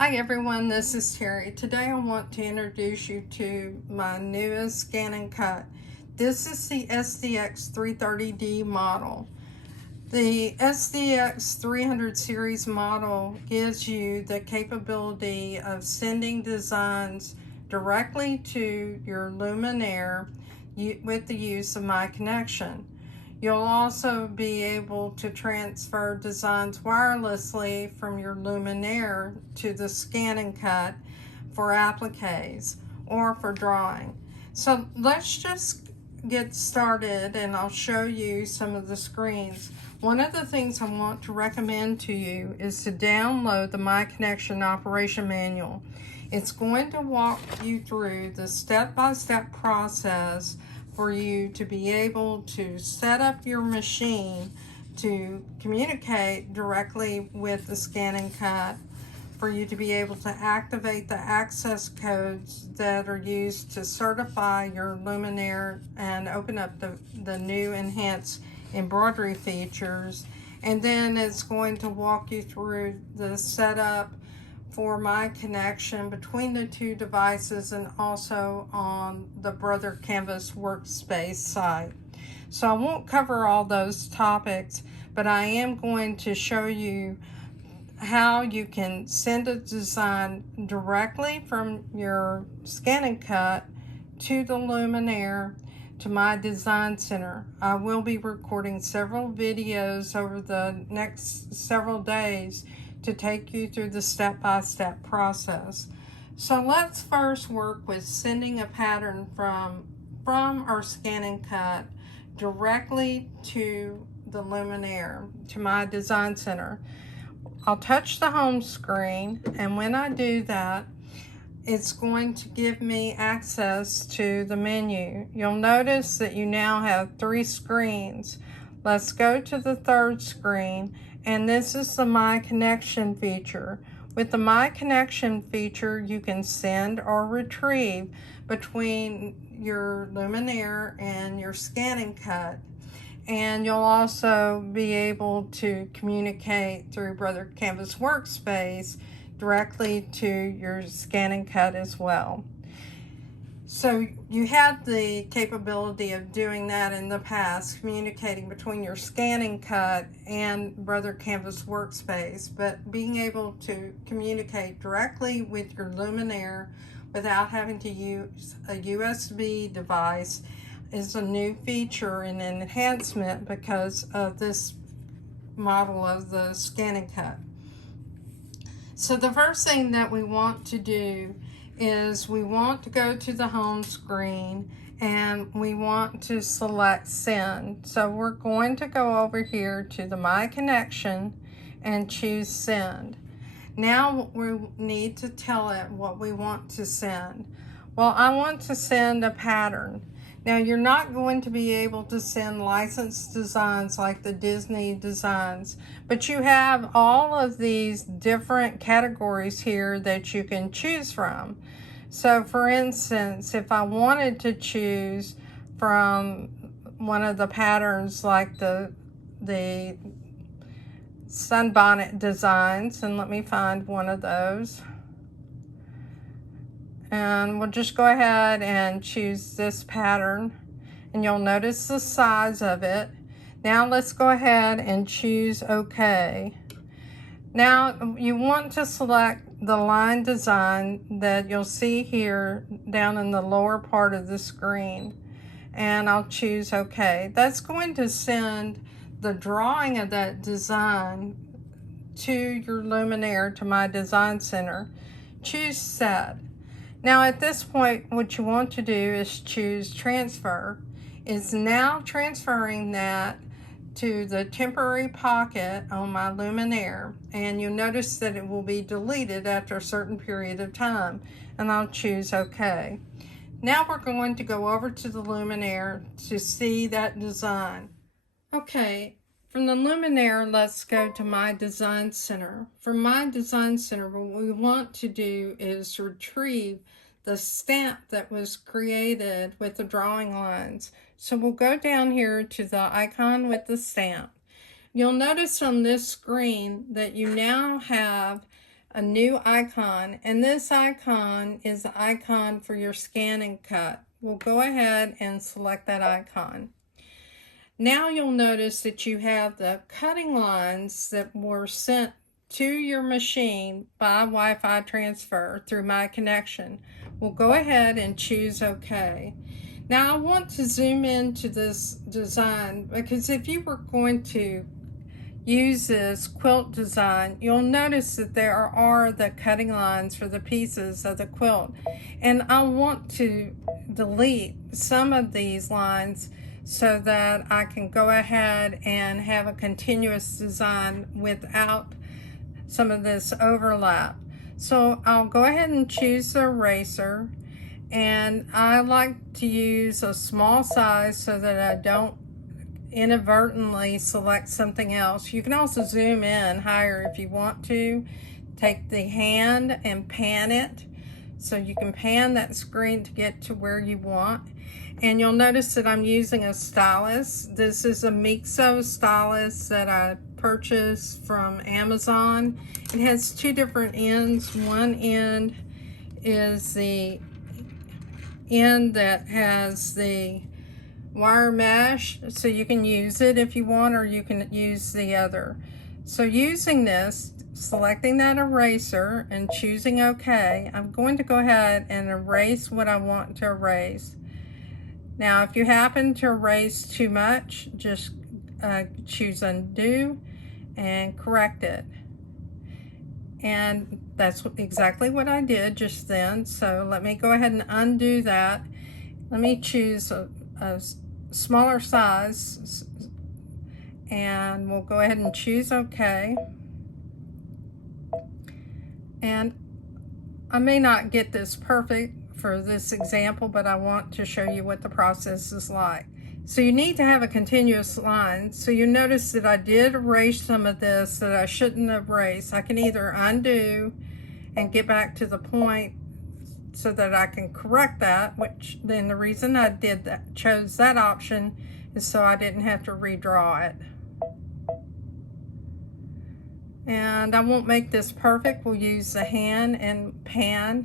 Hi everyone, this is Terry. Today I want to introduce you to my newest ScanNCut. This is the SDX330D model. The SDX300 series model gives you the capability of sending designs directly to your Luminaire with the use of My Connection. You'll also be able to transfer designs wirelessly from your Luminaire to the ScanNCut for appliques or for drawing. So let's just get started and I'll show you some of the screens. One of the things I want to recommend to you is to download the My Connection operation manual. It's going to walk you through the step-by-step process for you to be able to set up your machine to communicate directly with the ScanNCut, for you to be able to activate the access codes that are used to certify your Luminaire and open up the new enhanced embroidery features. And then it's going to walk you through the setup for My Connection between the two devices and also on the Brother Canvas workspace site. So I won't cover all those topics, but I am going to show you how you can send a design directly from your ScanNCut to the Luminaire to my design center. I will be recording several videos over the next several days to take you through the step-by-step process. So let's first work with sending a pattern from our ScanNCut directly to the Luminaire, to my design center. I'll touch the home screen, and when I do that, it's going to give me access to the menu. You'll notice that you now have 3 screens. Let's go to the 3rd screen, and this is the My Connection feature. With the My Connection feature, you can send or retrieve between your Luminaire and your ScanNCut. And you'll also be able to communicate through Brother Canvas Workspace directly to your ScanNCut as well. So you had the capability of doing that in the past, communicating between your ScanNCut and Brother Canvas Workspace, but being able to communicate directly with your Luminaire without having to use a USB device is a new feature and an enhancement because of this model of the ScanNCut. So the first thing that we want to do is we want to go to the home screen and we want to select send. So we're going to go over here to the My Connection and choose send. Now we need to tell it what we want to send. Well, I want to send a pattern. Now you're not going to be able to send licensed designs like the Disney designs, but you have all of these different categories here that you can choose from. So for instance, if I wanted to choose from one of the patterns like the sunbonnet designs, and let me find one of those. And we'll just go ahead and choose this pattern, and you'll notice the size of it. Now let's go ahead and choose OK. Now you want to select the line design that you'll see here down in the lower part of the screen, and I'll choose OK. That's going to send the drawing of that design to your Luminaire, to my design center. Choose Set. Now at this point, what you want to do is choose transfer. It's now transferring that to the temporary pocket on my Luminaire, and you'll notice that it will be deleted after a certain period of time, and I'll choose OK. Now we're going to go over to the Luminaire to see that design. Okay. From the Luminaire, let's go to My Design Center. For My Design Center, what we want to do is retrieve the stamp that was created with the drawing lines. So we'll go down here to the icon with the stamp. You'll notice on this screen that you now have a new icon, and this icon is the icon for your ScanNCut. We'll go ahead and select that icon. Now you'll notice that you have the cutting lines that were sent to your machine by Wi-Fi transfer through my connection. We'll go ahead and choose OK. Now I want to zoom into this design, because if you were going to use this quilt design, you'll notice that there are the cutting lines for the pieces of the quilt, and I want to delete some of these lines so that I can go ahead and have a continuous design without some of this overlap. So I'll go ahead and choose the eraser, and I like to use a small size so that I don't inadvertently select something else. You can also zoom in higher if you want to. Take the hand and pan it, so you can pan that screen to get to where you want. And you'll notice that I'm using a stylus. This is a Mixo stylus that I purchased from Amazon. It has two different ends. One end is the end that has the wire mesh, so you can use it if you want, or you can use the other. So using this, selecting that eraser and choosing OK, I'm going to go ahead and erase what I want to erase. Now if you happen to erase too much, just choose undo and correct it. And that's exactly what I did just then. So let me go ahead and undo that. Let me choose a smaller size, and we'll go ahead and choose OK. And I may not get this perfect for this example, but I want to show you what the process is like. So you need to have a continuous line. So you notice that I did erase some of this that I shouldn't have erased. I can either undo and get back to the point so that I can correct that, which then the reason I did that, chose that option, is so I didn't have to redraw it. And I won't make this perfect. We'll use the hand and pan.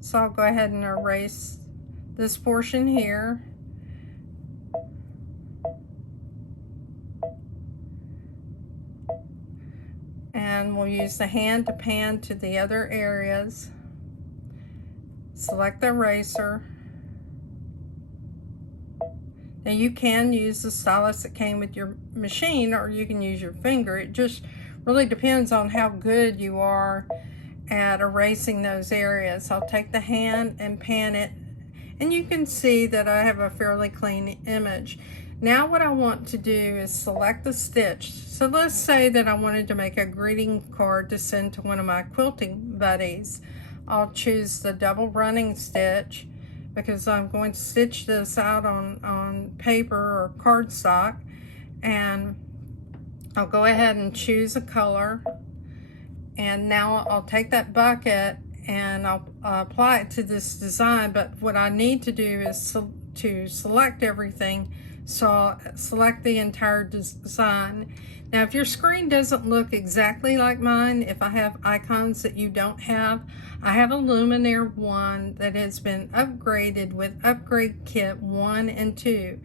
So I'll go ahead and erase this portion here. And we'll use the hand to pan to the other areas. Select the eraser. Now you can use the stylus that came with your machine, or you can use your finger. It just really depends on how good you are at erasing those areas. I'll take the hand and pan it, and you can see that I have a fairly clean image. Now what I want to do is select the stitch. So let's say that I wanted to make a greeting card to send to one of my quilting buddies. I'll choose the double running stitch, because I'm going to stitch this out on paper or cardstock, and I'll go ahead and choose a color. And now I'll take that bucket and I'll apply it to this design. But what I need to do is to select everything. So I'll select the entire design. Now if your screen doesn't look exactly like mine, if I have icons that you don't have, I have a Luminaire 1 that has been upgraded with Upgrade Kit 1 and 2.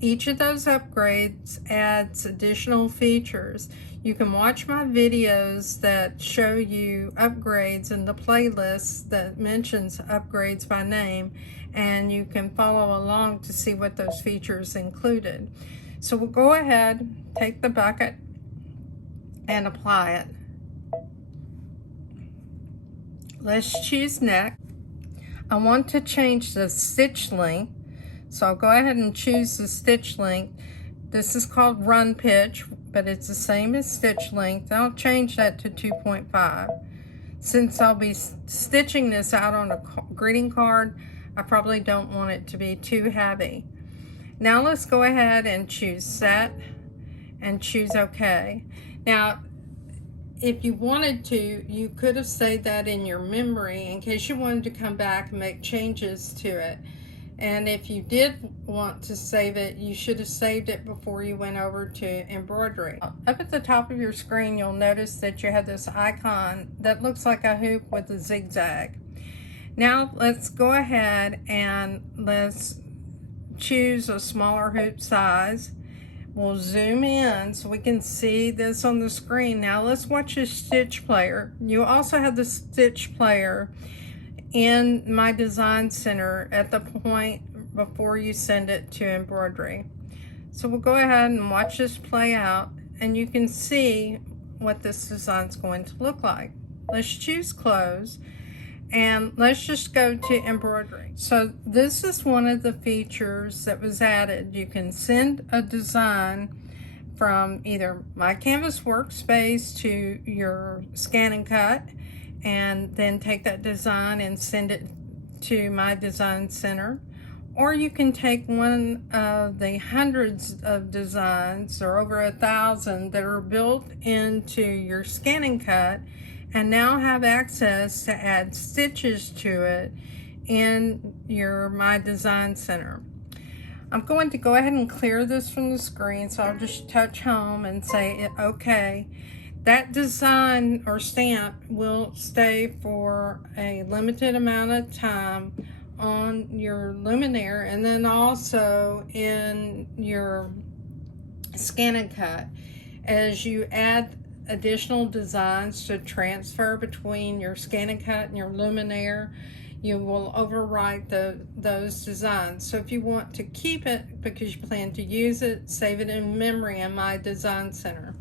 Each of those upgrades adds additional features. You can watch my videos that show you upgrades in the playlist that mentions upgrades by name, and you can follow along to see what those features included. So we'll go ahead, take the bucket and apply it. Let's choose neck. I want to change the stitch length, so I'll go ahead and choose the stitch length. This is called run pitch, but it's the same as stitch length. I'll change that to 2.5. Since I'll be stitching this out on a greeting card, I probably don't want it to be too heavy. Now let's go ahead and choose set and choose OK. Now, if you wanted to, you could have saved that in your memory in case you wanted to come back and make changes to it. And if you did want to save it, you should have saved it before you went over to embroidery. Up at the top of your screen, you'll notice that you have this icon that looks like a hoop with a zigzag. Now let's go ahead and let's choose a smaller hoop size. We'll zoom in so we can see this on the screen. Now let's watch the stitch player. You also have the stitch player in my design center at the point before you send it to embroidery. So we'll go ahead and watch this play out, and you can see what this design is going to look like. Let's choose close, and let's just go to embroidery. So this is one of the features that was added. You can send a design from either My Canvas Workspace to your ScanNCut, and then take that design and send it to my design center. Or you can take one of the hundreds of designs, or over 1,000, that are built into your ScanNCut, and now have access to add stitches to it in your My Design Center. I'm going to go ahead and clear this from the screen, so I'll just touch home and say okay. That design or stamp will stay for a limited amount of time on your Luminaire, and then also in your ScanNCut. As you add additional designs to transfer between your ScanNCut and your Luminaire, you will overwrite those designs. So if you want to keep it because you plan to use it, save it in memory in My Design Center.